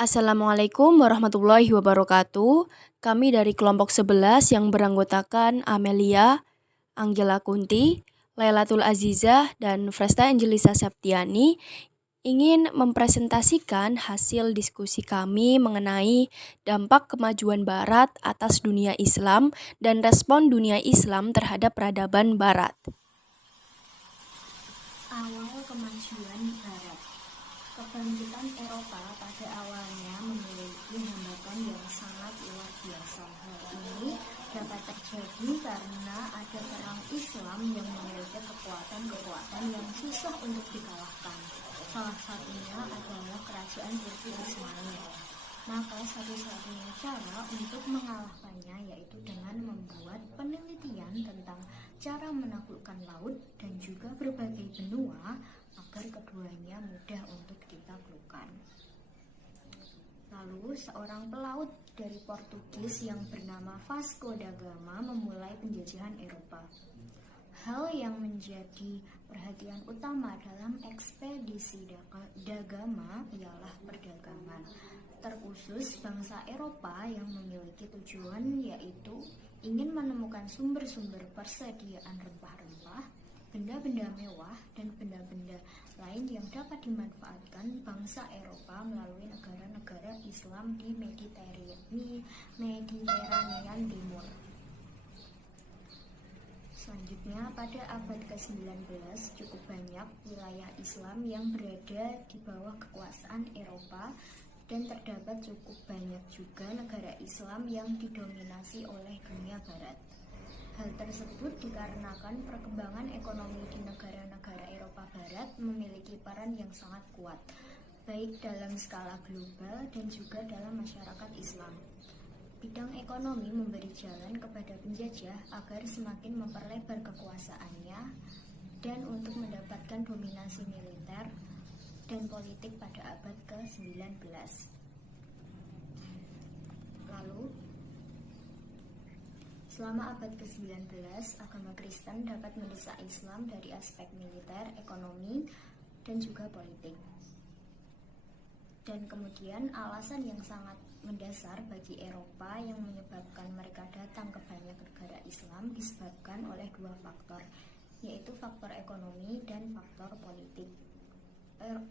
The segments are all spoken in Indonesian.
Assalamualaikum warahmatullahi wabarakatuh. Kami dari kelompok 11 yang beranggotakan Amelia, Angela Kunti, Lailatul Azizah, dan Fresta Angelisa Septiani ingin mempresentasikan hasil diskusi kami mengenai dampak kemajuan Barat atas dunia Islam dan respon dunia Islam terhadap peradaban Barat. Awal kemajuan Barat. Kebangkitan Eropa pada awalnya memiliki hambatan yang sangat luar biasa. Hal ini dapat terjadi karena ada perang Islam yang memiliki kekuatan-kekuatan yang susah untuk dikalahkan. Salah satunya adalah kerajaan Turki Utsmani. Maka satu-satunya cara untuk mengalahkannya yaitu dengan membuat penelitian tentang cara menaklukkan laut dan juga berbagai benua agar keduanya mudah untuk ditaklukkan. Lalu seorang pelaut dari Portugis yang bernama Vasco da Gama memulai penjajahan Eropa. Hal yang menjadi perhatian utama dalam ekspedisi da Gama ialah perdagangan. Terkhusus bangsa Eropa yang memiliki tujuan yaitu ingin menemukan sumber-sumber persediaan rempah-rempah, benda-benda mewah, dan benda-benda lain yang dapat dimanfaatkan bangsa Eropa melalui negara-negara Islam di Mediterania Timur. Selanjutnya, pada abad ke-19 cukup banyak wilayah Islam yang berada di bawah kekuasaan Eropa dan terdapat cukup banyak juga negara Islam yang didominasi oleh dunia Barat. Hal tersebut dikarenakan perkembangan ekonomi di negara-negara Eropa Barat memiliki peran yang sangat kuat, baik dalam skala global dan juga dalam masyarakat Islam. Bidang ekonomi memberi jalan kepada penjajah agar semakin memperlebar kekuasaannya dan untuk mendapatkan dominasi militer dan politik pada abad ke-19. Lalu, selama abad ke-19, agama Kristen dapat mendesak Islam dari aspek militer, ekonomi, dan juga politik. Dan kemudian alasan yang sangat mendasar bagi Eropa yang menyebabkan mereka datang ke banyak negara Islam disebabkan oleh dua faktor, yaitu faktor ekonomi dan faktor politik.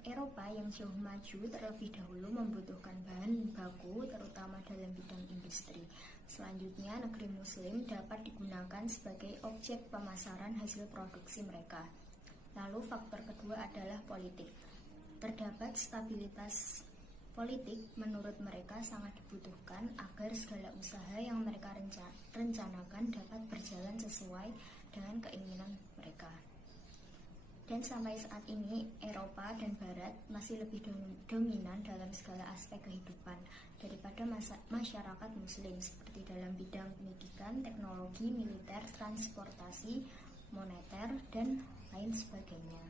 Eropa yang jauh maju terlebih dahulu membutuhkan bahan baku terutama dalam bidang industri. Selanjutnya, negeri Muslim dapat digunakan sebagai objek pemasaran hasil produksi mereka. Lalu faktor kedua adalah politik. Terdapat stabilitas politik menurut mereka sangat dibutuhkan agar segala usaha yang mereka rencanakan dapat berjalan sesuai dengan keinginan mereka. Dan sampai saat ini, Eropa dan Barat masih lebih dominan dalam segala aspek kehidupan daripada masyarakat Muslim, seperti dalam bidang pendidikan, teknologi, militer, transportasi, moneter, dan lain sebagainya.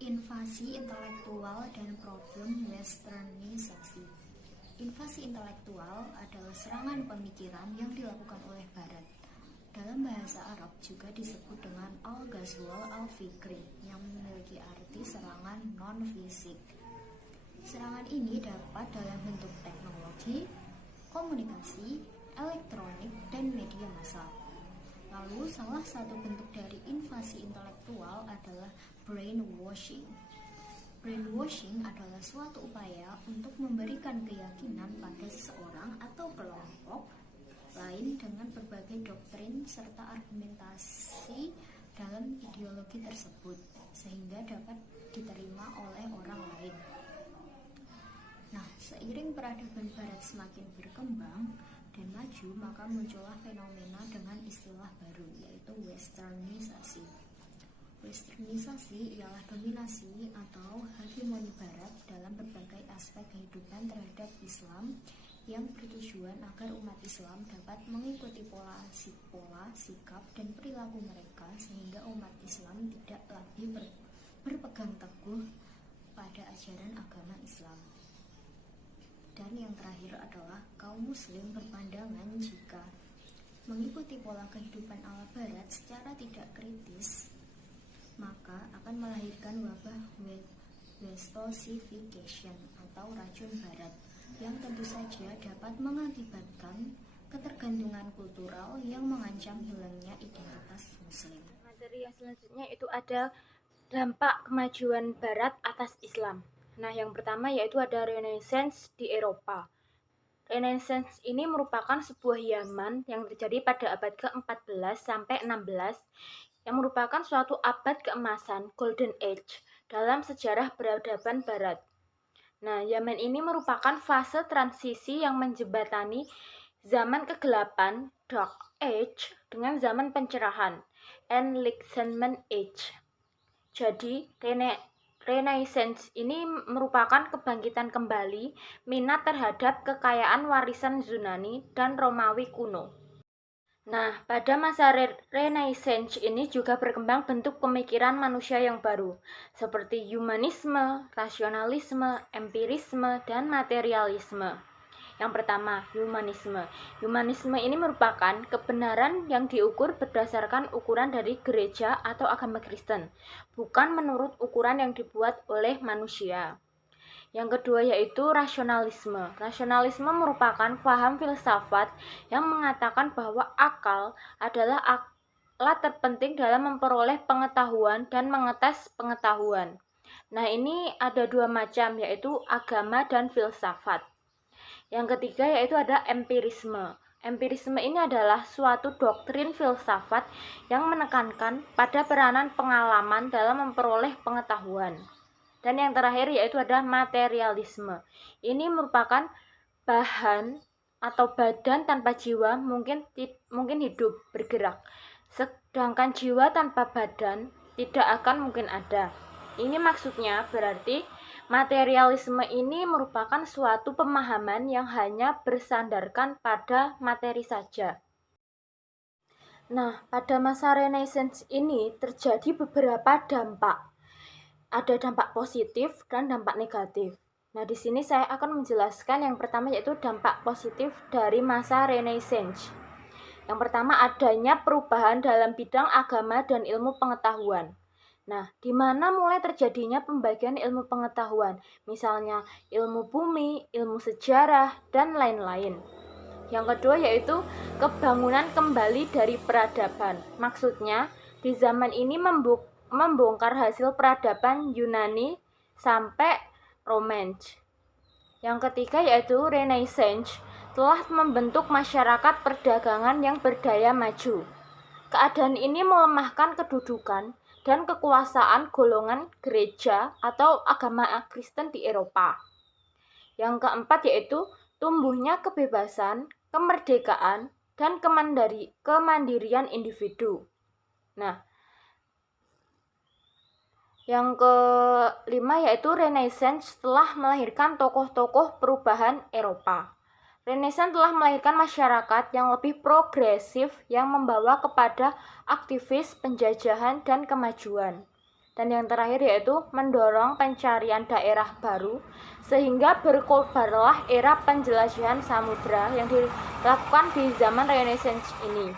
Invasi intelektual dan problem westernisasi. Invasi intelektual adalah serangan pemikiran yang dilakukan oleh Barat. Dalam bahasa Arab juga disebut dengan al-ghazwal al-fikri yang memiliki arti serangan non-fisik. Serangan ini dapat dalam bentuk teknologi, komunikasi, elektronik, dan media massa. Lalu salah satu bentuk dari invasi intelektual adalah brainwashing. Brainwashing adalah suatu upaya untuk memberikan keyakinan pada seseorang atau kelompok lain dengan berbagai doktrin serta argumentasi dalam ideologi tersebut sehingga dapat diterima oleh orang lain. Nah, seiring peradaban Barat semakin berkembang dan maju, maka muncullah fenomena dengan istilah baru yaitu westernisasi. Westernisasi ialah dominasi atau hegemoni Barat dalam berbagai aspek kehidupan terhadap Islam yang bertujuan agar umat Islam dapat mengikuti pola, sikap, dan perilaku mereka sehingga umat Islam tidak lagi berpegang teguh pada ajaran agama Islam. Dan yang terakhir adalah kaum Muslim berpandangan jika mengikuti pola kehidupan ala Barat secara tidak kritis, maka akan melahirkan wabah Westosification atau racun barat, yang tentu saja dapat mengakibatkan ketergantungan kultural yang mengancam hilangnya identitas Muslim. Materi yang selanjutnya itu ada dampak kemajuan Barat atas Islam. Nah, yang pertama yaitu ada Renaissance di Eropa. Renaissance ini merupakan sebuah zaman yang terjadi pada abad ke-14 sampai 16 yang merupakan suatu abad keemasan Golden Age dalam sejarah peradaban Barat. Nah, zaman ini merupakan fase transisi yang menjembatani zaman kegelapan Dark Age dengan zaman pencerahan Enlightenment Age. Jadi, Renaissance ini merupakan kebangkitan kembali minat terhadap kekayaan warisan Yunani dan Romawi kuno. Nah, pada masa Renaissance ini juga berkembang bentuk pemikiran manusia yang baru, seperti humanisme, rasionalisme, empirisme, dan materialisme. Yang pertama, humanisme. Humanisme ini merupakan kebenaran yang diukur berdasarkan ukuran dari gereja atau agama Kristen, bukan menurut ukuran yang dibuat oleh manusia. Yang kedua yaitu rasionalisme. Rasionalisme merupakan paham filsafat yang mengatakan bahwa akal adalah alat terpenting dalam memperoleh pengetahuan dan mengetes pengetahuan. Nah, ini ada dua macam, yaitu agama dan filsafat. Yang ketiga yaitu ada empirisme. Empirisme ini adalah suatu doktrin filsafat yang menekankan pada peranan pengalaman dalam memperoleh pengetahuan. Dan yang terakhir yaitu ada materialisme. Ini merupakan bahan atau badan tanpa jiwa mungkin hidup, bergerak. Sedangkan jiwa tanpa badan tidak akan mungkin ada. Ini maksudnya berarti materialisme ini merupakan suatu pemahaman yang hanya bersandarkan pada materi saja. Nah, pada masa Renaissance ini terjadi beberapa dampak. Ada dampak positif dan dampak negatif. Nah, di sini saya akan menjelaskan yang pertama yaitu dampak positif dari masa Renaissance. Yang pertama adanya perubahan dalam bidang agama dan ilmu pengetahuan. Nah, di mana mulai terjadinya pembagian ilmu pengetahuan, misalnya ilmu bumi, ilmu sejarah, dan lain-lain. Yang kedua yaitu kebangunan kembali dari peradaban. Maksudnya, di zaman ini membongkar hasil peradaban Yunani sampai Romanes. Yang ketiga yaitu Renaissance telah membentuk masyarakat perdagangan yang berdaya maju. Keadaan ini melemahkan kedudukan dan kekuasaan golongan gereja atau agama Kristen di Eropa. Yang keempat yaitu tumbuhnya kebebasan, kemerdekaan, dan kemandirian individu. Nah, yang kelima yaitu Renaissance telah melahirkan tokoh-tokoh perubahan Eropa. Renaissance telah melahirkan masyarakat yang lebih progresif yang membawa kepada aktivis penjajahan dan kemajuan. Dan yang terakhir yaitu mendorong pencarian daerah baru sehingga berkobarlah era penjelajahan samudra yang dilakukan di zaman Renaissance ini.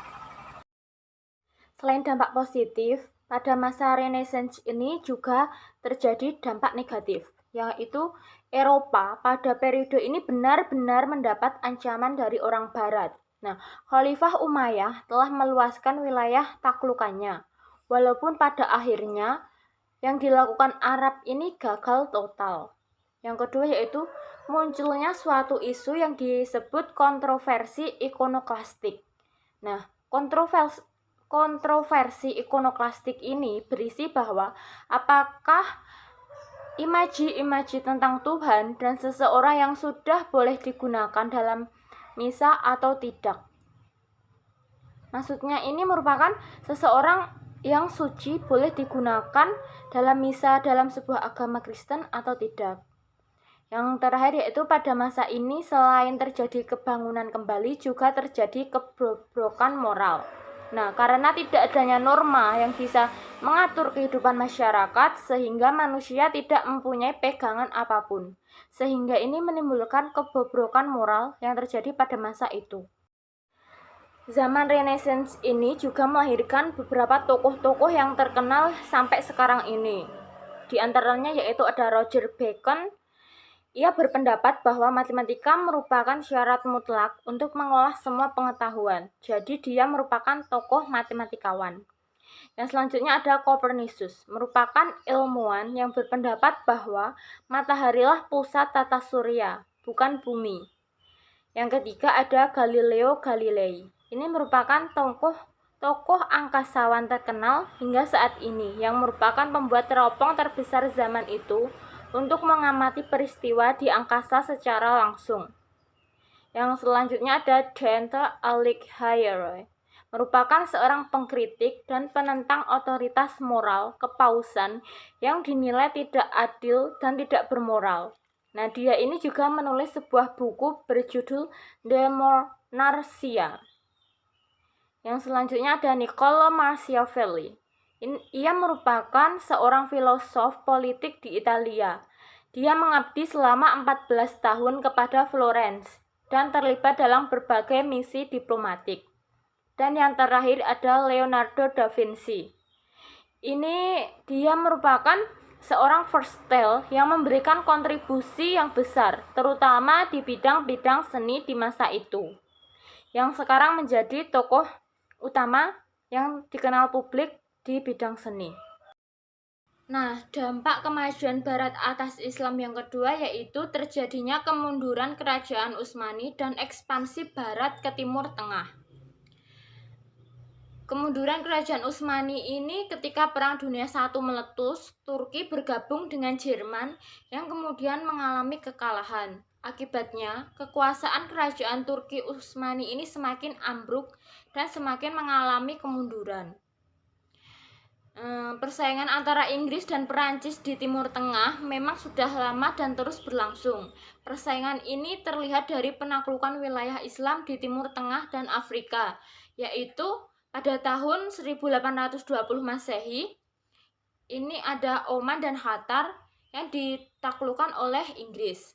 Selain dampak positif, pada masa Renaissance ini juga terjadi dampak negatif, yaitu Eropa pada periode ini benar-benar mendapat ancaman dari orang Barat. Nah, Khalifah Umayyah telah meluaskan wilayah taklukannya, walaupun pada akhirnya yang dilakukan Arab ini gagal total. Yang kedua yaitu munculnya suatu isu yang disebut kontroversi ikonoklastik. Nah, kontroversi ikonoklastik ini berisi bahwa apakah imaji-imaji tentang Tuhan dan seseorang yang sudah boleh digunakan dalam misa atau tidak. Maksudnya ini merupakan seseorang yang suci boleh digunakan dalam misa dalam sebuah agama Kristen atau tidak. Yang terakhir yaitu pada masa ini selain terjadi kebangunan kembali juga terjadi kebobrokan moral. Nah, karena tidak adanya norma yang bisa mengatur kehidupan masyarakat sehingga manusia tidak mempunyai pegangan apapun. Sehingga ini menimbulkan kebobrokan moral yang terjadi pada masa itu. Zaman Renaissance ini juga melahirkan beberapa tokoh-tokoh yang terkenal sampai sekarang ini. Di antaranya yaitu ada Roger Bacon. Ia berpendapat bahwa matematika merupakan syarat mutlak untuk mengolah semua pengetahuan. Jadi dia merupakan tokoh matematikawan. Yang selanjutnya ada Copernicus, merupakan ilmuwan yang berpendapat bahwa mataharilah pusat tata surya, bukan bumi. Yang ketiga ada Galileo Galilei. Ini merupakan tokoh angkasawan terkenal hingga saat ini yang merupakan pembuat teropong terbesar zaman itu untuk mengamati peristiwa di angkasa secara langsung. Yang selanjutnya ada Dante Alighieri, merupakan seorang pengkritik dan penentang otoritas moral kepausan yang dinilai tidak adil dan tidak bermoral. Nah, dia ini juga menulis sebuah buku berjudul De Monarchia. Yang selanjutnya ada Niccolò Machiavelli. Ia merupakan seorang filosof politik di Italia. Dia mengabdi selama 14 tahun kepada Florence dan terlibat dalam berbagai misi diplomatik. Dan yang terakhir ada Leonardo da Vinci. Ini dia merupakan seorang versatile yang memberikan kontribusi yang besar, terutama di bidang-bidang seni di masa itu, yang sekarang menjadi tokoh utama yang dikenal publik di bidang seni. Nah, dampak kemajuan Barat atas Islam yang kedua yaitu terjadinya kemunduran Kerajaan Utsmani dan ekspansi Barat ke Timur Tengah. Kemunduran Kerajaan Utsmani ini ketika Perang Dunia I meletus, Turki bergabung dengan Jerman yang kemudian mengalami kekalahan. Akibatnya, kekuasaan Kerajaan Turki Utsmani ini semakin ambruk dan semakin mengalami kemunduran. Persaingan antara Inggris dan Perancis di Timur Tengah memang sudah lama dan terus berlangsung. Persaingan ini terlihat dari penaklukan wilayah Islam di Timur Tengah dan Afrika, yaitu pada tahun 1820 Masehi, ini ada Oman dan Qatar yang ditaklukkan oleh Inggris.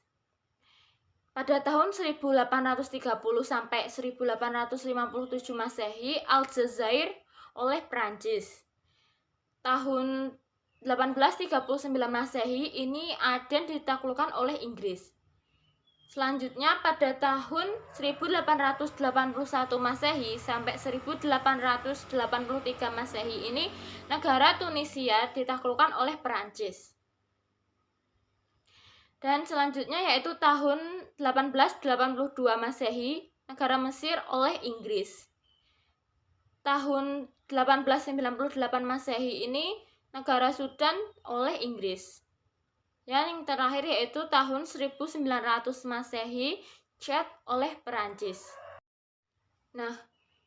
Pada tahun 1830 sampai 1857 Masehi, Aljazair oleh Prancis. Tahun 1839 Masehi ini Aden ditaklukkan oleh Inggris. Selanjutnya pada tahun 1881 Masehi sampai 1883 Masehi ini negara Tunisia ditaklukkan oleh Perancis. Dan selanjutnya yaitu tahun 1882 Masehi negara Mesir oleh Inggris. Tahun 1898 Masehi ini negara Sudan oleh Inggris. Yang terakhir yaitu tahun 1900 Masehi Chad oleh Perancis. Nah,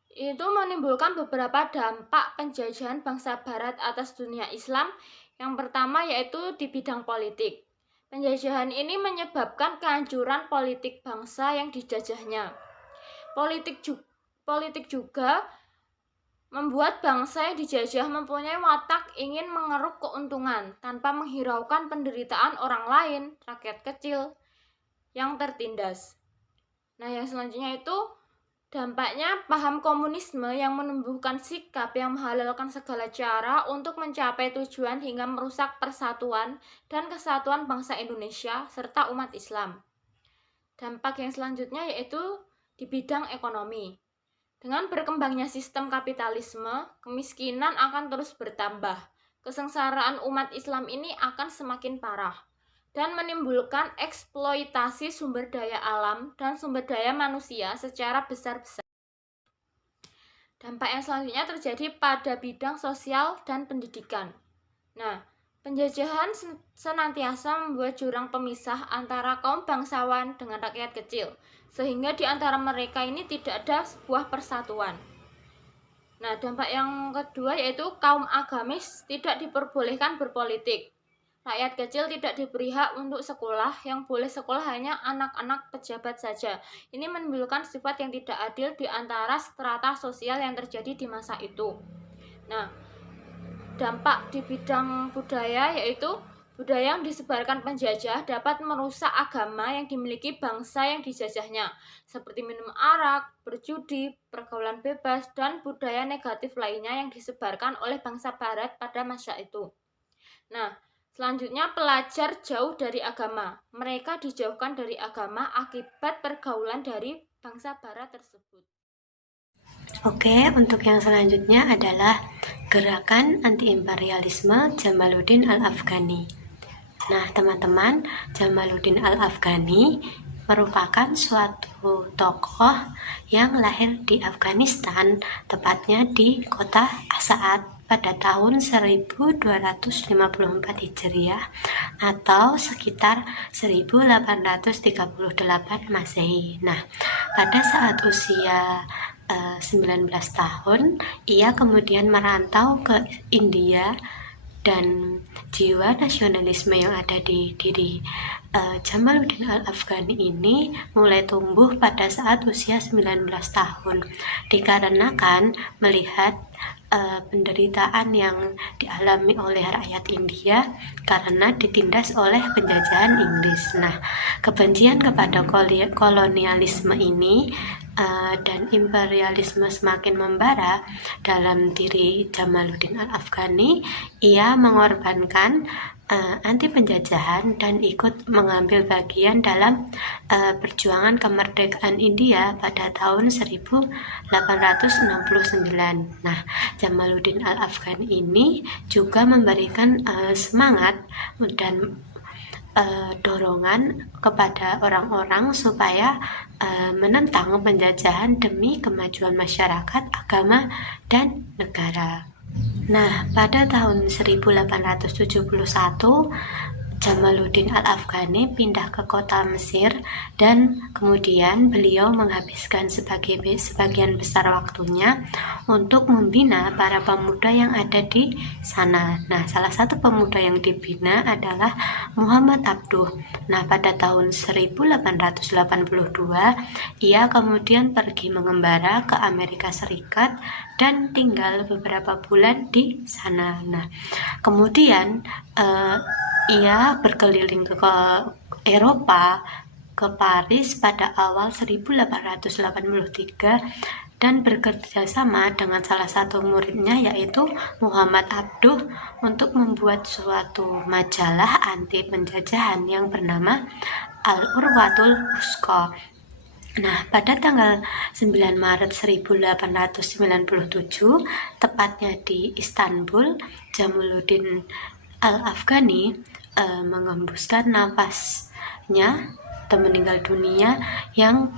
itu menimbulkan beberapa dampak penjajahan bangsa Barat atas dunia Islam. Yang pertama yaitu di bidang politik. Penjajahan ini menyebabkan kehancuran politik bangsa yang dijajahnya. Politik juga membuat bangsa yang dijajah mempunyai watak ingin mengeruk keuntungan tanpa menghiraukan penderitaan orang lain, rakyat kecil yang tertindas. Nah, yang selanjutnya itu dampaknya paham komunisme yang menumbuhkan sikap yang menghalalkan segala cara untuk mencapai tujuan hingga merusak persatuan dan kesatuan bangsa Indonesia serta umat Islam. Dampak yang selanjutnya yaitu di bidang ekonomi. Dengan berkembangnya sistem kapitalisme, kemiskinan akan terus bertambah. Kesengsaraan umat Islam ini akan semakin parah dan menimbulkan eksploitasi sumber daya alam dan sumber daya manusia secara besar-besar. Dampak yang selanjutnya terjadi pada bidang sosial dan pendidikan. Nah, penjajahan senantiasa membuat jurang pemisah antara kaum bangsawan dengan rakyat kecil, sehingga di antara mereka ini tidak ada sebuah persatuan. Nah, dampak yang kedua yaitu kaum agamis tidak diperbolehkan berpolitik. Rakyat kecil tidak diberi hak untuk sekolah, yang boleh sekolah hanya anak-anak pejabat saja. Ini menimbulkan sifat yang tidak adil di antara strata sosial yang terjadi di masa itu. Nah, dampak di bidang budaya yaitu budaya yang disebarkan penjajah dapat merusak agama yang dimiliki bangsa yang dijajahnya, seperti minum arak, berjudi, pergaulan bebas, dan budaya negatif lainnya yang disebarkan oleh bangsa Barat pada masa itu. Nah, Selanjutnya, pelajar jauh dari agama. Mereka dijauhkan dari agama akibat pergaulan dari bangsa barat tersebut. Oke, untuk yang selanjutnya adalah gerakan anti-imperialisme Jamaluddin Al-Afghani. Nah, teman-teman, Jamaluddin Al-Afghani merupakan suatu tokoh yang lahir di Afghanistan, tepatnya di kota Asaad pada tahun 1254 Hijriah atau sekitar 1838 Masehi. Nah, pada saat usia 19 tahun, ia kemudian merantau ke India dan jiwa nasionalisme yang ada di diri Jamaluddin Al-Afghani ini mulai tumbuh pada saat usia 19 tahun dikarenakan melihat penderitaan yang dialami oleh rakyat India karena ditindas oleh penjajahan Inggris. Nah, kebencian kepada kolonialisme ini dan imperialisme semakin membara dalam diri Jamaluddin Al-Afghani. Ia mengorbankan anti penjajahan dan ikut mengambil bagian dalam perjuangan kemerdekaan India pada tahun 1869. Nah, Jamaluddin Al-Afghani ini juga memberikan semangat dan dorongan kepada orang-orang supaya menentang penjajahan demi kemajuan masyarakat, agama, dan negara. Nah, pada tahun 1871 Jamaluddin Al-Afghani pindah ke kota Mesir dan kemudian beliau menghabiskan sebagian besar waktunya untuk membina para pemuda yang ada di sana. Nah, salah satu pemuda yang dibina adalah Muhammad Abduh. Nah, pada tahun 1882 ia kemudian pergi mengembara ke Amerika Serikat dan tinggal beberapa bulan di sana. Nah, kemudian ia berkeliling ke Eropa, ke Paris pada awal 1883 dan bekerja sama dengan salah satu muridnya yaitu Muhammad Abduh untuk membuat suatu majalah anti penjajahan yang bernama Al-Urwatul Wuthqa. Nah, pada tanggal 9 Maret 1897, tepatnya di Istanbul, Jamaluddin Al-Afghani mengembuskan nafasnya atau meninggal dunia yang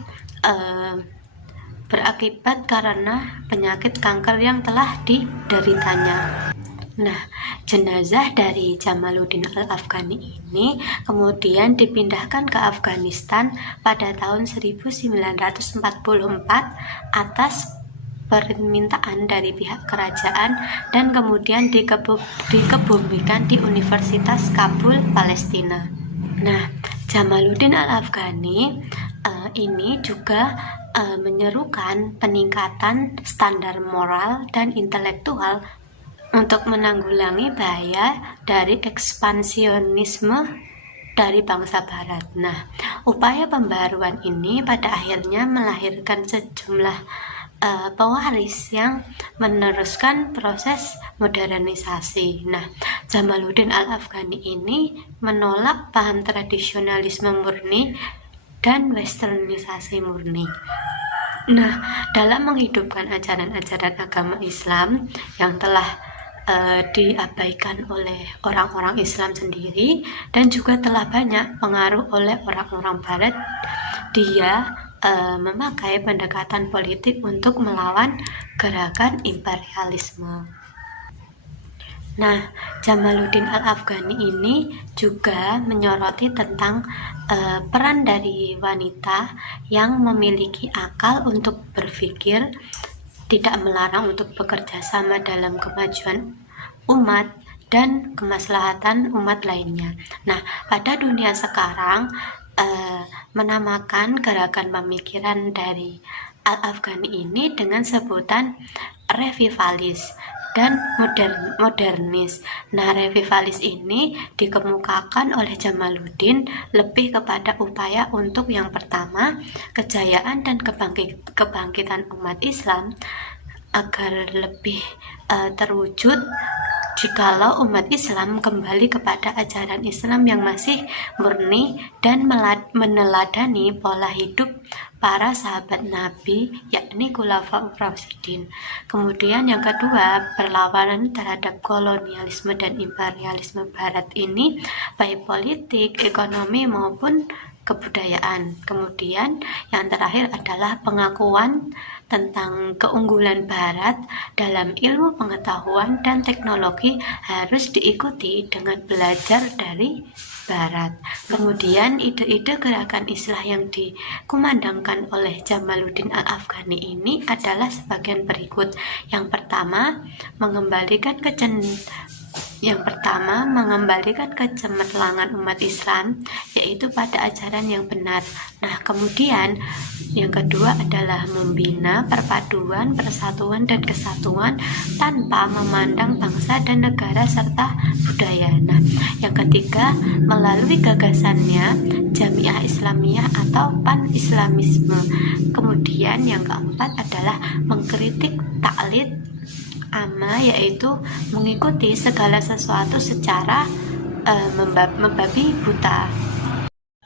berakibat karena penyakit kanker yang telah dideritanya. Nah, jenazah dari Jamaluddin Al-Afghani ini kemudian dipindahkan ke Afghanistan pada tahun 1944 atas permintaan dari pihak kerajaan dan kemudian dikebumikan di Universitas Kabul, Palestina. Nah, Jamaluddin Al-Afghani ini juga menyerukan peningkatan standar moral dan intelektual untuk menanggulangi bahaya dari ekspansionisme dari bangsa barat. Nah, upaya pembaruan ini pada akhirnya melahirkan sejumlah pewaris yang meneruskan proses modernisasi. Nah, Jamaluddin Al-Afghani ini menolak paham tradisionalisme murni dan westernisasi murni. Nah, dalam menghidupkan ajaran-ajaran agama Islam yang telah diabaikan oleh orang-orang Islam sendiri dan juga telah banyak pengaruh oleh orang-orang Barat, dia memakai pendekatan politik untuk melawan gerakan imperialisme. Nah, Jamaluddin Al-Afghani ini juga menyoroti tentang peran dari wanita yang memiliki akal untuk berpikir, tidak melarang untuk bekerja sama dalam kemajuan umat dan kemaslahatan umat lainnya. Nah, pada dunia sekarang menamakan gerakan pemikiran dari Al-Afghani ini dengan sebutan revivalis dan modernis. Nah, revivalis ini dikemukakan oleh Jamaluddin lebih kepada upaya untuk yang pertama, kejayaan dan kebangkitan umat Islam agar lebih terwujud jikalau umat Islam kembali kepada ajaran Islam yang masih murni dan meneladani pola hidup para sahabat Nabi, yakni Khulafaur Rasyidin. Kemudian yang kedua, perlawanan terhadap kolonialisme dan imperialisme Barat ini, baik politik, ekonomi maupun kebudayaan. Kemudian yang terakhir adalah pengakuan tentang keunggulan Barat dalam ilmu pengetahuan dan teknologi harus diikuti dengan belajar dari Barat. Kemudian ide-ide gerakan Islah yang dikumandangkan oleh Jamaluddin Al-Afghani ini adalah sebagian berikut. Yang pertama, mengembalikan kecemerlangan umat Islam, yaitu pada ajaran yang benar. Nah, kemudian yang kedua adalah membina perpaduan, persatuan, dan kesatuan tanpa memandang bangsa dan negara serta budaya. Nah, yang ketiga, melalui gagasannya Jamiah Islamiyah atau Pan-Islamisme. Kemudian yang keempat adalah mengkritik taklid amma, yaitu mengikuti segala sesuatu secara membabi buta.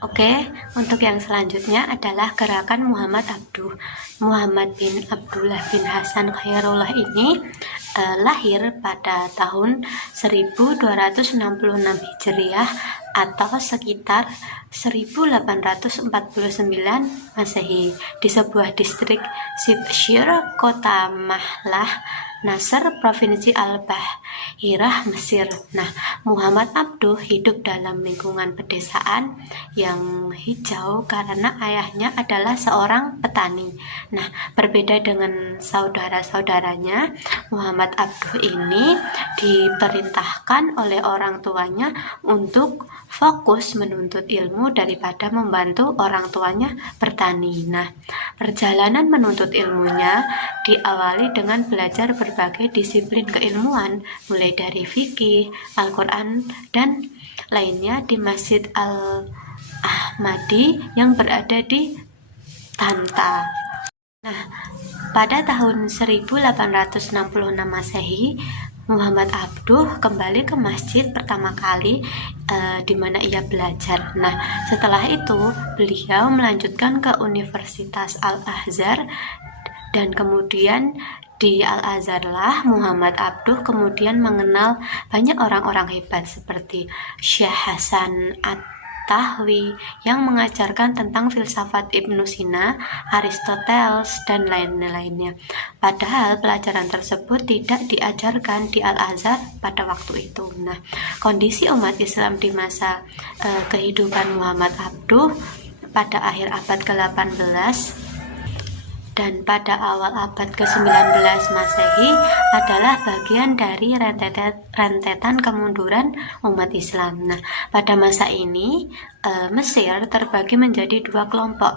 Oke, untuk yang selanjutnya adalah gerakan Muhammad Abduh. Muhammad bin Abdullah bin Hasan Khairullah ini lahir pada tahun 1266 Hijriah atau sekitar 1849 Masehi di sebuah distrik Sibshir, kota Mahlah Nasr, Provinsi Al-Bahirah, Mesir. Nah, Muhammad Abduh hidup dalam lingkungan pedesaan yang hijau karena ayahnya adalah seorang petani. Nah, berbeda dengan saudara-saudaranya, Muhammad Abduh ini diperintahkan oleh orang tuanya untuk fokus menuntut ilmu daripada membantu orang tuanya bertani. Nah, perjalanan menuntut ilmunya diawali dengan belajar berbagai disiplin keilmuan, mulai dari fikih, Al-Quran, dan lainnya di Masjid Al-Ahmadi yang berada di Tanta. Nah, pada tahun 1866 Masehi, Muhammad Abduh kembali ke masjid pertama kali di mana ia belajar. Nah, setelah itu beliau melanjutkan ke Universitas Al-Azhar, dan kemudian di Al-Azhar lah Muhammad Abduh kemudian mengenal banyak orang-orang hebat seperti Syekh Hasan At-Tahwi yang mengajarkan tentang filsafat Ibnu Sina, Aristoteles, dan lain-lainnya. Padahal pelajaran tersebut tidak diajarkan di Al-Azhar pada waktu itu. Nah, kondisi umat Islam di masa kehidupan Muhammad Abduh pada akhir abad ke-18 dan pada awal abad ke-19 Masehi adalah bagian dari rentetan kemunduran umat Islam. Nah, pada masa ini Mesir terbagi menjadi dua kelompok.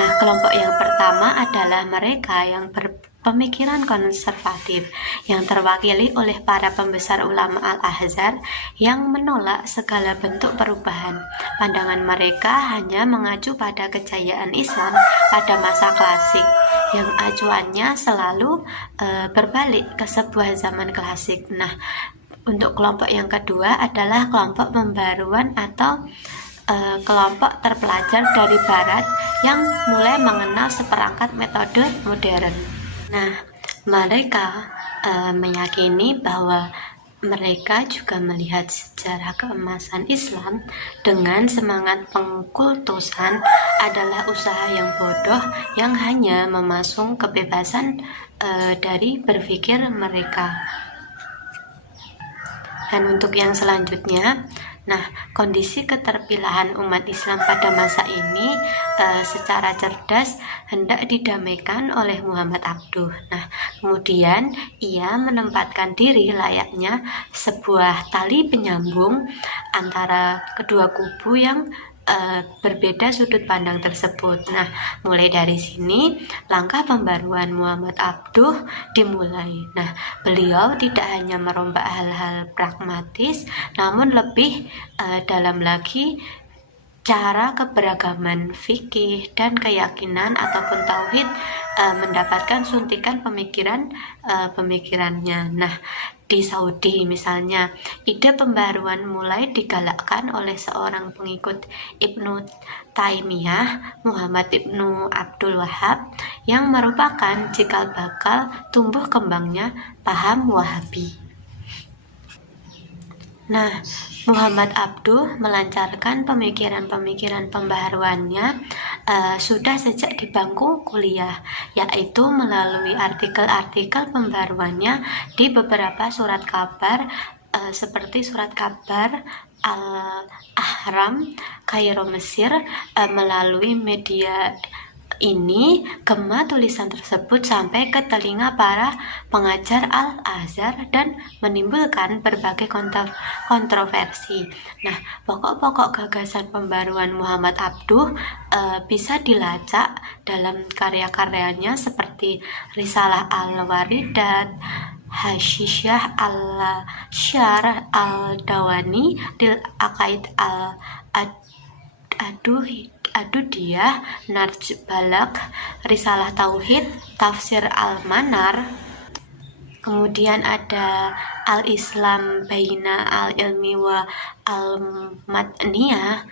Nah, kelompok yang pertama adalah mereka yang berpemikiran konservatif yang terwakili oleh para pembesar ulama Al-Azhar yang menolak segala bentuk perubahan. Pandangan mereka hanya mengacu pada kejayaan Islam pada masa klasik, yang acuannya selalu berbalik ke sebuah zaman klasik. Nah, untuk kelompok yang kedua adalah kelompok pembaruan atau kelompok terpelajar dari Barat yang mulai mengenal seperangkat metode modern. Nah, mereka meyakini bahwa mereka juga melihat sejarah keemasan Islam dengan semangat pengkultusan adalah usaha yang bodoh yang hanya memasung kebebasan dari berpikir mereka. Dan untuk yang selanjutnya, nah, kondisi keterpilahan umat Islam pada masa ini secara cerdas hendak didamaikan oleh Muhammad Abduh. Nah, kemudian ia menempatkan diri layaknya sebuah tali penyambung antara kedua kubu yang berbeda sudut pandang tersebut. Nah, mulai dari sini langkah pembaruan Muhammad Abduh dimulai. Nah, beliau tidak hanya merombak hal-hal pragmatis, namun lebih dalam lagi cara keberagaman fikih dan keyakinan ataupun tauhid mendapatkan suntikan pemikirannya. Nah, di Saudi misalnya, ide pembaruan mulai digalakkan oleh seorang pengikut Ibnu Taimiyah, Muhammad Ibnu Abdul Wahab, yang merupakan cikal bakal tumbuh kembangnya paham Wahabi. Nah, Muhammad Abduh melancarkan pemikiran-pemikiran pembaharuannya sudah sejak di bangku kuliah, yaitu melalui artikel-artikel pembaharuannya di beberapa surat kabar seperti surat kabar Al-Ahram, Kairo, Mesir. Melalui media ini, gema tulisan tersebut sampai ke telinga para pengajar Al-Azhar dan menimbulkan berbagai kontroversi. Nah, pokok-pokok gagasan pembaruan Muhammad Abduh bisa dilacak dalam karya-karyanya seperti Risalah Al-Waridat, Hashishah Al-Syarah Al-Dawani, Dil Aqaid Al-Adudiyah, Narj Balagh, Risalah Tauhid, Tafsir Al-Manar. Kemudian ada Al-Islam Baina Al-Ilmi wa Al-Madniyah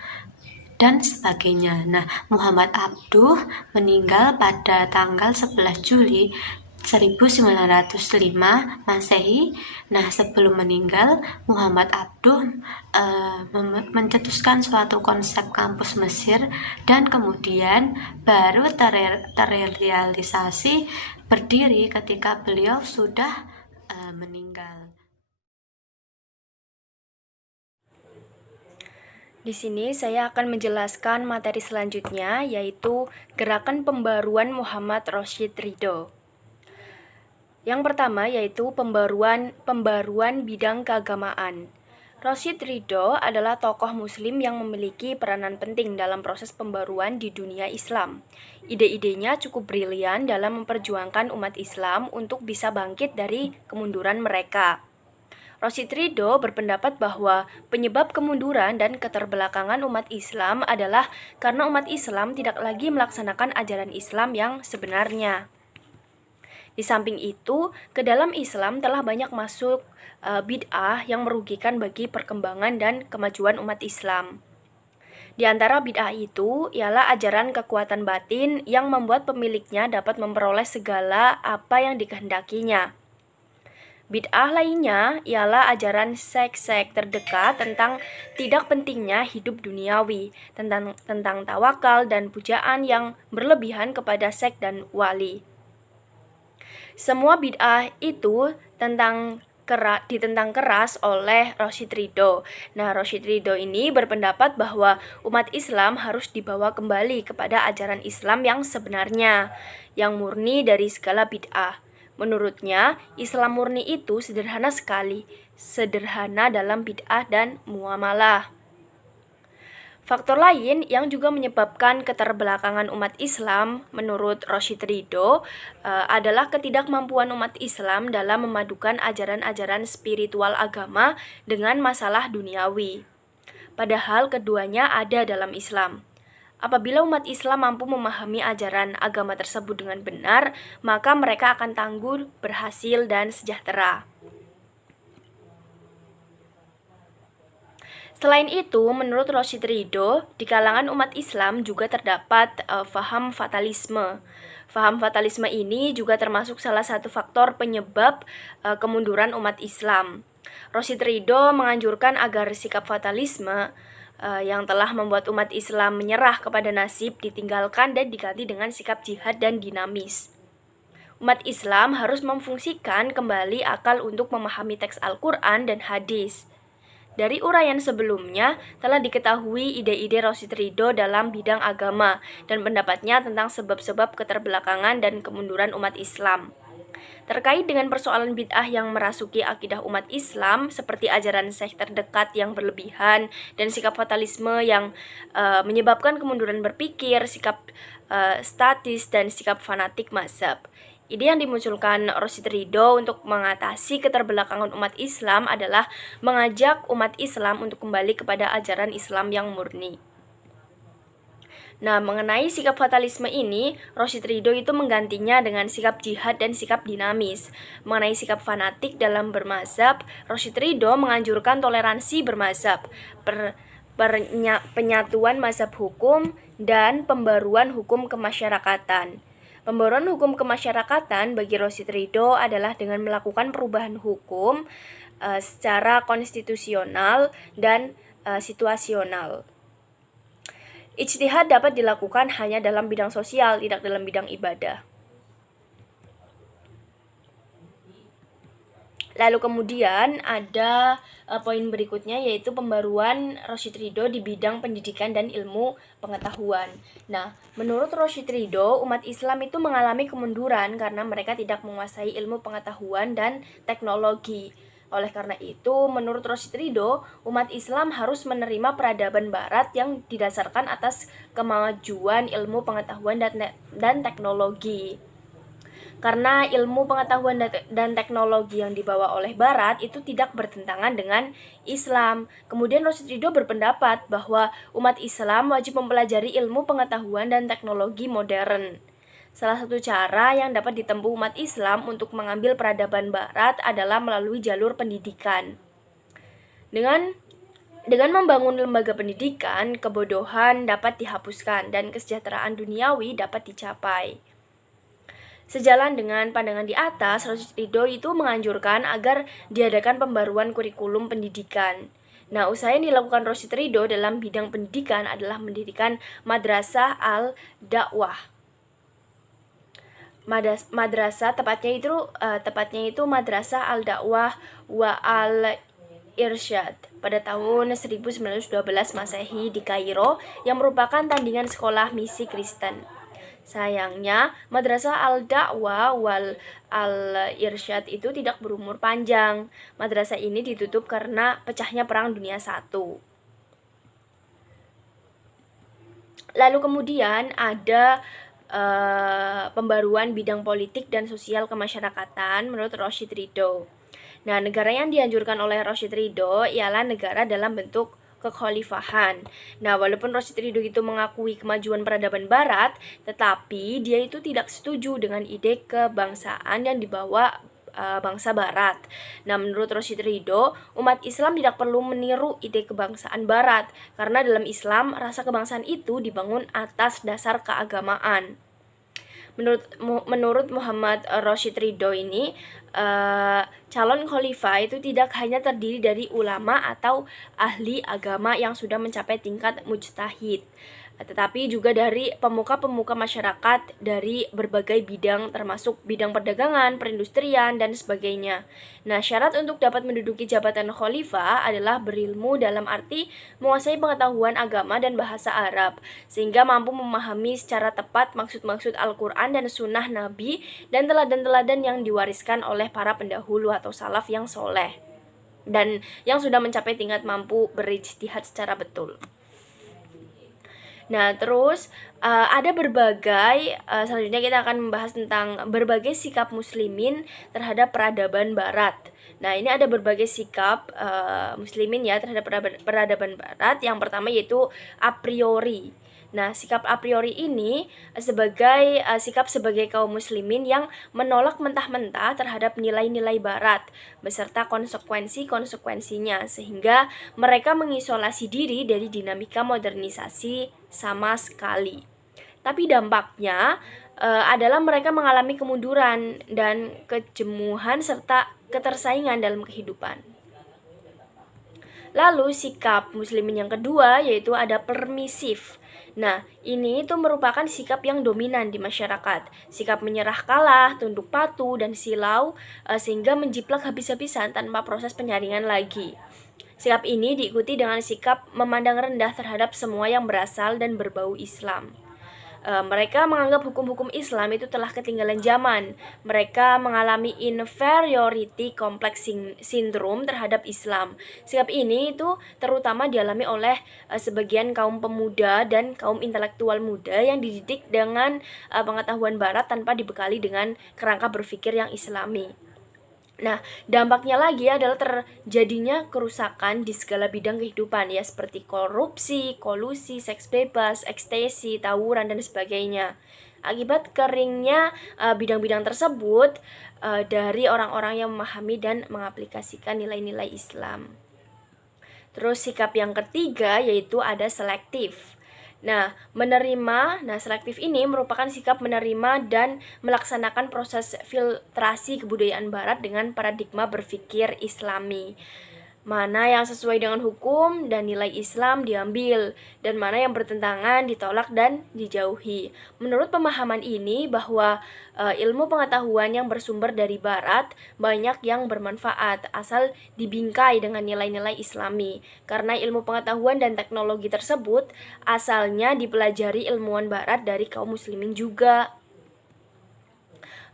dan sebagainya. Nah, Muhammad Abduh meninggal pada tanggal 11 Juli 1905 Masehi. Nah, sebelum meninggal, Muhammad Abduh mencetuskan suatu konsep kampus Mesir dan kemudian baru terrealisasi berdiri ketika beliau sudah meninggal. Di sini saya akan menjelaskan materi selanjutnya, yaitu Gerakan Pembaruan Muhammad Rashid Ridho. Yang pertama yaitu pembaruan bidang keagamaan. Rashid Ridho adalah tokoh muslim yang memiliki peranan penting dalam proses pembaruan di dunia Islam. Ide-idenya cukup brilian dalam memperjuangkan umat Islam untuk bisa bangkit dari kemunduran mereka. Rashid Ridho berpendapat bahwa penyebab kemunduran dan keterbelakangan umat Islam adalah karena umat Islam tidak lagi melaksanakan ajaran Islam yang sebenarnya. Di samping itu, ke dalam Islam telah banyak masuk bid'ah yang merugikan bagi perkembangan dan kemajuan umat Islam. Di antara bid'ah itu ialah ajaran kekuatan batin yang membuat pemiliknya dapat memperoleh segala apa yang dikehendakinya. Bid'ah lainnya ialah ajaran sek-sek terdekat tentang tidak pentingnya hidup duniawi, tentang tawakal dan pujaan yang berlebihan kepada sek dan wali. Semua bid'ah itu ditentang keras oleh Rashid Ridho. Nah, Rashid Ridho ini berpendapat bahwa umat Islam harus dibawa kembali kepada ajaran Islam yang sebenarnya, yang murni dari segala bid'ah. Menurutnya, Islam murni itu sederhana sekali, sederhana dalam bid'ah dan muamalah. Faktor lain yang juga menyebabkan keterbelakangan umat Islam menurut Rashid Ridho adalah ketidakmampuan umat Islam dalam memadukan ajaran-ajaran spiritual agama dengan masalah duniawi. Padahal keduanya ada dalam Islam. Apabila umat Islam mampu memahami ajaran agama tersebut dengan benar, maka mereka akan tangguh, berhasil, dan sejahtera. Selain itu, menurut Rashid Ridho, di kalangan umat Islam juga terdapat faham fatalisme. Faham fatalisme ini juga termasuk salah satu faktor penyebab kemunduran umat Islam. Rashid Ridho menganjurkan agar sikap fatalisme yang telah membuat umat Islam menyerah kepada nasib ditinggalkan dan diganti dengan sikap jihad dan dinamis. Umat Islam harus memfungsikan kembali akal untuk memahami teks Al-Quran dan hadis. Dari uraian sebelumnya, telah diketahui ide-ide Rashid Ridho dalam bidang agama dan pendapatnya tentang sebab-sebab keterbelakangan dan kemunduran umat Islam. Terkait dengan persoalan bid'ah yang merasuki akidah umat Islam, seperti ajaran syekh terdekat yang berlebihan dan sikap fatalisme yang menyebabkan kemunduran berpikir, sikap statis, dan sikap fanatik mazhab. Ide yang dimunculkan Rashid Ridho untuk mengatasi keterbelakangan umat Islam adalah mengajak umat Islam untuk kembali kepada ajaran Islam yang murni. Nah, mengenai sikap fatalisme ini, Rashid Ridho itu menggantinya dengan sikap jihad dan sikap dinamis. Mengenai sikap fanatik dalam bermazhab, Rashid Ridho menganjurkan toleransi bermazhab, penyatuan mazhab hukum, dan pembaruan hukum kemasyarakatan. Pembaruan hukum kemasyarakatan bagi Rashid Ridho adalah dengan melakukan perubahan hukum secara konstitusional dan situasional. Ijtihad dapat dilakukan hanya dalam bidang sosial, tidak dalam bidang ibadah. Lalu kemudian ada poin berikutnya, yaitu pembaruan Rashid Ridho di bidang pendidikan dan ilmu pengetahuan. Nah, menurut Rashid Ridho, umat Islam itu mengalami kemunduran karena mereka tidak menguasai ilmu pengetahuan dan teknologi. Oleh karena itu, menurut Rashid Ridho, umat Islam harus menerima peradaban barat yang didasarkan atas kemajuan ilmu pengetahuan dan teknologi. Karena ilmu pengetahuan dan teknologi yang dibawa oleh barat itu tidak bertentangan dengan Islam. Kemudian Rashid Ridho berpendapat bahwa umat Islam wajib mempelajari ilmu pengetahuan dan teknologi modern. Salah satu cara yang dapat ditempuh umat Islam untuk mengambil peradaban barat adalah melalui jalur pendidikan. Dengan membangun lembaga pendidikan, kebodohan dapat dihapuskan dan kesejahteraan duniawi dapat dicapai. Sejalan dengan pandangan di atas, Rashid Ridho itu menganjurkan agar diadakan pembaruan kurikulum pendidikan. Nah, usaha yang dilakukan Rashid Ridho dalam bidang pendidikan adalah mendirikan Madrasah Al-Dakwah. Madrasah tepatnya itu Madrasah Al-Dakwah wa Al-Irsyad pada tahun 1912 Masehi di Kairo, yang merupakan tandingan sekolah misi Kristen. Sayangnya, Madrasah Al-Dakwah wal Al-Irsyad itu tidak berumur panjang. Madrasah ini ditutup karena pecahnya Perang Dunia I. Lalu kemudian ada pembaruan bidang politik dan sosial kemasyarakatan menurut Rashid Ridho. Nah, negara yang dianjurkan oleh Rashid Ridho ialah negara dalam bentuk kekhalifahan. Nah, walaupun Rashid Ridho itu mengakui kemajuan peradaban barat, tetapi dia itu tidak setuju dengan ide kebangsaan yang dibawa bangsa barat. Nah, menurut Rashid Ridho, umat Islam tidak perlu meniru ide kebangsaan barat, karena dalam Islam rasa kebangsaan itu dibangun atas dasar keagamaan. Menurut Muhammad Rashid Ridho ini, calon khalifah itu tidak hanya terdiri dari ulama atau ahli agama yang sudah mencapai tingkat mujtahid, tetapi juga dari pemuka-pemuka masyarakat dari berbagai bidang, termasuk bidang perdagangan, perindustrian, dan sebagainya. Nah, syarat untuk dapat menduduki jabatan khalifah adalah berilmu dalam arti menguasai pengetahuan agama dan bahasa Arab, sehingga mampu memahami secara tepat maksud-maksud Al-Quran dan Sunnah Nabi, dan teladan-teladan yang diwariskan oleh para pendahulu atau salaf yang soleh, dan yang sudah mencapai tingkat mampu berijtihad secara betul. Nah, terus ada berbagai, selanjutnya kita akan membahas tentang berbagai sikap muslimin terhadap peradaban barat. Nah, ini ada berbagai sikap muslimin ya terhadap peradaban barat. Yang pertama yaitu a priori. Nah, sikap a priori ini sebagai sikap sebagai kaum muslimin yang menolak mentah-mentah terhadap nilai-nilai barat beserta konsekuensi-konsekuensinya, sehingga mereka mengisolasi diri dari dinamika modernisasi sama sekali. Tapi dampaknya adalah mereka mengalami kemunduran dan kejemuhan serta ketersaingan dalam kehidupan. Lalu sikap muslimin yang kedua yaitu ada permisif. Nah, ini itu merupakan sikap yang dominan di masyarakat. Sikap menyerah kalah, tunduk patuh, dan silau sehingga menjiplak habis-habisan tanpa proses penyaringan lagi. Sikap ini diikuti dengan sikap memandang rendah terhadap semua yang berasal dan berbau Islam. Mereka menganggap hukum-hukum Islam itu telah ketinggalan zaman. Mereka mengalami inferiority complex syndrome terhadap Islam. Sikap ini itu terutama dialami oleh sebagian kaum pemuda dan kaum intelektual muda yang dididik dengan pengetahuan barat tanpa dibekali dengan kerangka berpikir yang Islami. Nah, dampaknya lagi adalah terjadinya kerusakan di segala bidang kehidupan ya, seperti korupsi, kolusi, seks bebas, ekstasi, tawuran, dan sebagainya. Akibat keringnya bidang-bidang tersebut dari orang-orang yang memahami dan mengaplikasikan nilai-nilai Islam. Terus sikap yang ketiga yaitu ada selektif. Nah, selektif ini merupakan sikap menerima dan melaksanakan proses filtrasi kebudayaan barat dengan paradigma berpikir Islami. Mana yang sesuai dengan hukum dan nilai Islam diambil, dan mana yang bertentangan ditolak dan dijauhi. Menurut pemahaman ini bahwa ilmu pengetahuan yang bersumber dari barat banyak yang bermanfaat asal dibingkai dengan nilai-nilai Islami. Karena ilmu pengetahuan dan teknologi tersebut asalnya dipelajari ilmuwan barat dari kaum muslimin juga.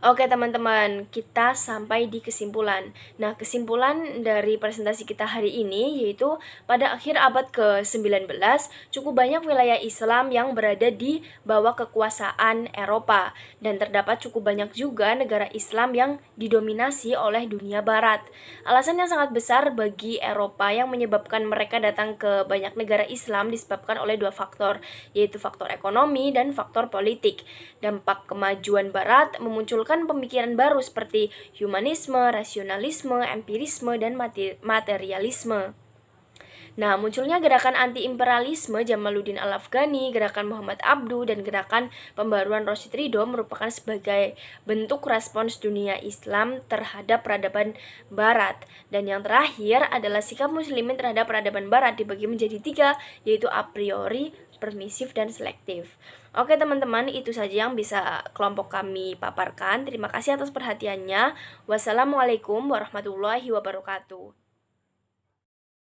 Oke teman-teman, kita sampai di kesimpulan. Nah, kesimpulan dari presentasi kita hari ini yaitu pada akhir abad ke-19 cukup banyak wilayah Islam yang berada di bawah kekuasaan Eropa, dan terdapat cukup banyak juga negara Islam yang didominasi oleh dunia barat. Alasan yang sangat besar bagi Eropa yang menyebabkan mereka datang ke banyak negara Islam disebabkan oleh dua faktor, yaitu faktor ekonomi dan faktor politik. Dampak kemajuan barat memunculkan pemikiran baru seperti humanisme, rasionalisme, empirisme, dan materialisme. Nah, munculnya gerakan anti-imperialisme Jamaluddin Al-Afghani, gerakan Muhammad Abduh, dan gerakan pembaruan Rashid Ridho merupakan sebagai bentuk respons dunia Islam terhadap peradaban Barat. Dan yang terakhir adalah sikap muslimin terhadap peradaban Barat dibagi menjadi tiga, yaitu a priori, permisif, dan selektif. Oke teman-teman, itu saja yang bisa kelompok kami paparkan. Terima kasih atas perhatiannya. Wassalamualaikum warahmatullahi wabarakatuh.